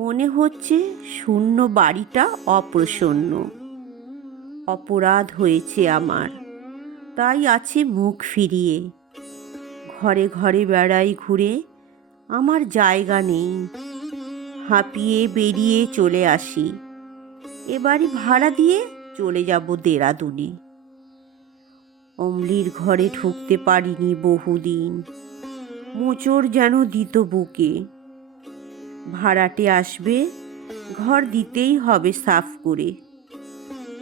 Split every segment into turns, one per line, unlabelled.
মনে হচ্ছে শূন্য বাড়িটা অপ্রসন্ন। অপরাধ হয়েছে আমার। তাই আছে মুখ ফিরিয়ে। ঘরে ঘরে বেড়াই ঘুরে আমার জায়গা নেই। হাঁপিয়ে বেরিয়ে চলে আসি। এবারই ভাড়া দিয়ে চলে যাব দেরাদুনে। অমলির ঘরে ঢুকতে পারিনি বহুদিন। মোচড় যেন দিত বুকে। ভাড়াটে আসবে, ঘর দিতেই হবে সাফ করে।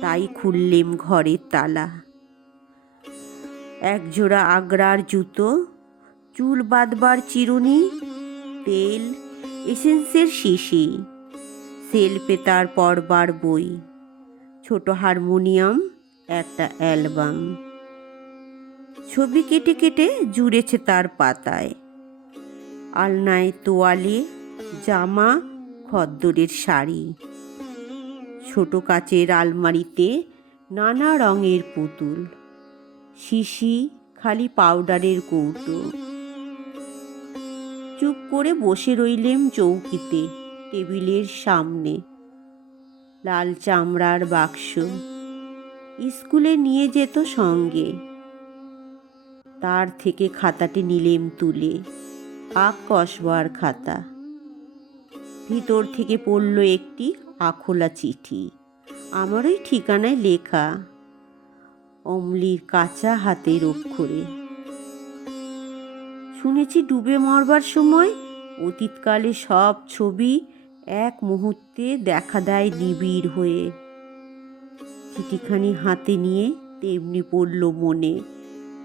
তাই খুললেম ঘরের তালা। একজোড়া আগ্রার জুতো, চুল বাঁধবার চিরুনি, তেল, এসেন্সের শিশি সেলফে তার পড়বার বই, ছোট হারমোনিয়াম, একটা অ্যালবাম। ছবি কেটে কেটে জুড়েছে তার পাতায়। আলনায় তোয়ালে জামা, খদ্দরের শাড়ি। ছোট কাচের আলমারিতে নানা রঙের পুতুল। শিশি, খালি পাউডারের কৌটো। চুপ করে বসে রইলেম চৌকিতে, টেবিলের সামনে। লাল চামড়ার বাক্স। স্কুলে নিয়ে যেত সঙ্গে। তার থেকে খাতাটি নিলেম তুলে, আক কসবার খাতা। ভিতর থেকে পড়ল একটি আখোলা চিঠি। আমার ওই ঠিকানায় লেখা, অমলির কাঁচা হাতের অক্ষরে শুনেছি ডুবে মরবার সময় অতীতকালে সব ছবি এক মুহূর্তে দেখা দেয় নিবিড় হয়ে। চিঠিখানি হাতে নিয়ে তেমনি পড়ল মনে,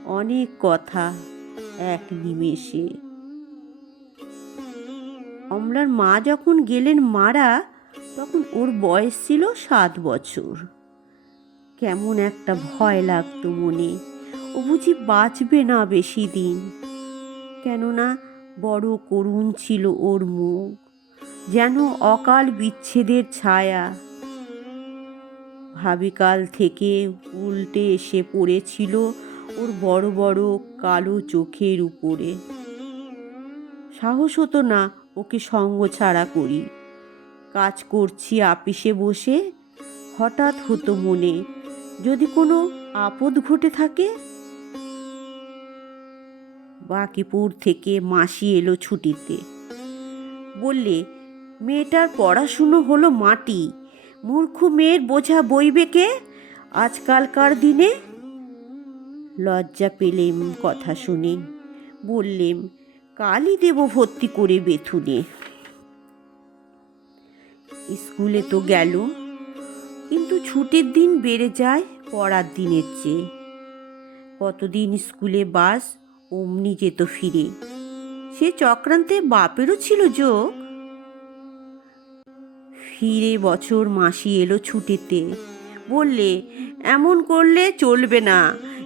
অনেক কথা এক নিমেষে। অমলার মা যখন গেলেন মারা, তখন ওর বয়স ছিল সাত বছর। কেমন একটা ভয় লাগতো মনে। ও বুঝি বাঁচবে না বেশি দিন। কেননা বড় করুণ ছিল ওর মুখ। যেন অকাল বিচ্ছেদের ছায়া। ভাবিকাল থেকে উল্টে এসে পড়েছিল ওর বড় বড় কালো চোখের উপরে। সাহস হতো না ওকে সঙ্গ ছাড়া করি। কাজ করছি আপিসে বসে। হঠাৎ হতো মনে, যদি কোনো আপদ ঘটে থাকে? বাকিপুর থেকে মাসি এলো ছুটিতে। বললে, মেয়েটার পড়াশুনো হলো মাটি। মূর্খ মেয়ের বোঝা বইবে কে আজকালকার দিনে? লজ্জা পেলেম কথা শুনে। বললেম কালই দেব ভর্তি করে বেথুনে। স্কুলে তো গেল, কিন্তু ছুটির দিন বেড়ে যায় পড়ার দিনের চেয়ে। কতদিন স্কুলে বাস, অমনি যেত ফিরে। সে চক্রান্তে বাপেরও ছিল যোগ। ফিরে বছর মাসি এলো ছুটিতে, বললে, এমন করলে চলবে না,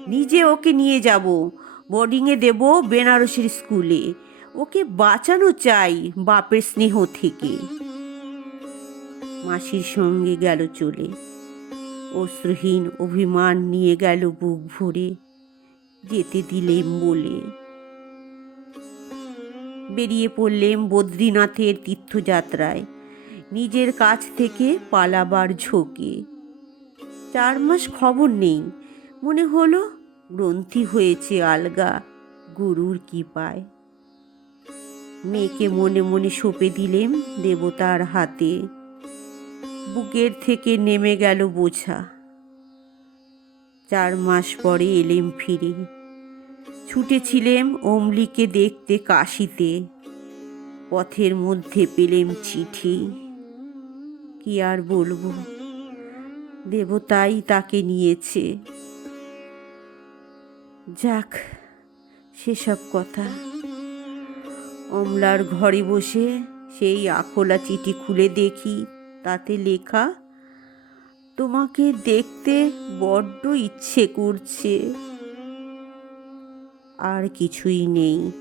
নিজে ওকে নিয়ে যাব বোর্ডিংয়ে দেব বেনারসির স্কুলে। ওকে বাঁচানো চাই বাপের স্নেহ থেকে। মাসির সঙ্গে গেল চলে। অশ্রুহীন অভিমান নিয়ে গেল বুক ভরে। যেতে দিলেম বলে। বেরিয়ে পড়লেম বদ্রীনাথের তীর্থযাত্রায়। নিজের কাছ থেকে পালাবার ঝোঁকে। চার মাস খবর নেই। মনে হলো গ্রন্থি হয়েছে আলগা গুরুর কৃপায়। মেয়েকে মনে মনে সঁপে দিলেম দেবতার হাতে। বুকের থেকে নেমে গেল বোঝা। চার মাস পরে এলেম ফিরে। ছুটেছিলেম অমলিকে দেখতে কাশিতে। পথের মধ্যে পেলেম চিঠি। কি আর বলব? দেবতাই তাকে নিয়েছে। যাক, সেসব কথা। অমলার ঘরে বসে সেই আখোলা চিঠি খুলে দেখি, তাতে লেখা, তোমাকে দেখতে বড্ড ইচ্ছে করছে। আর কিছুই নেই।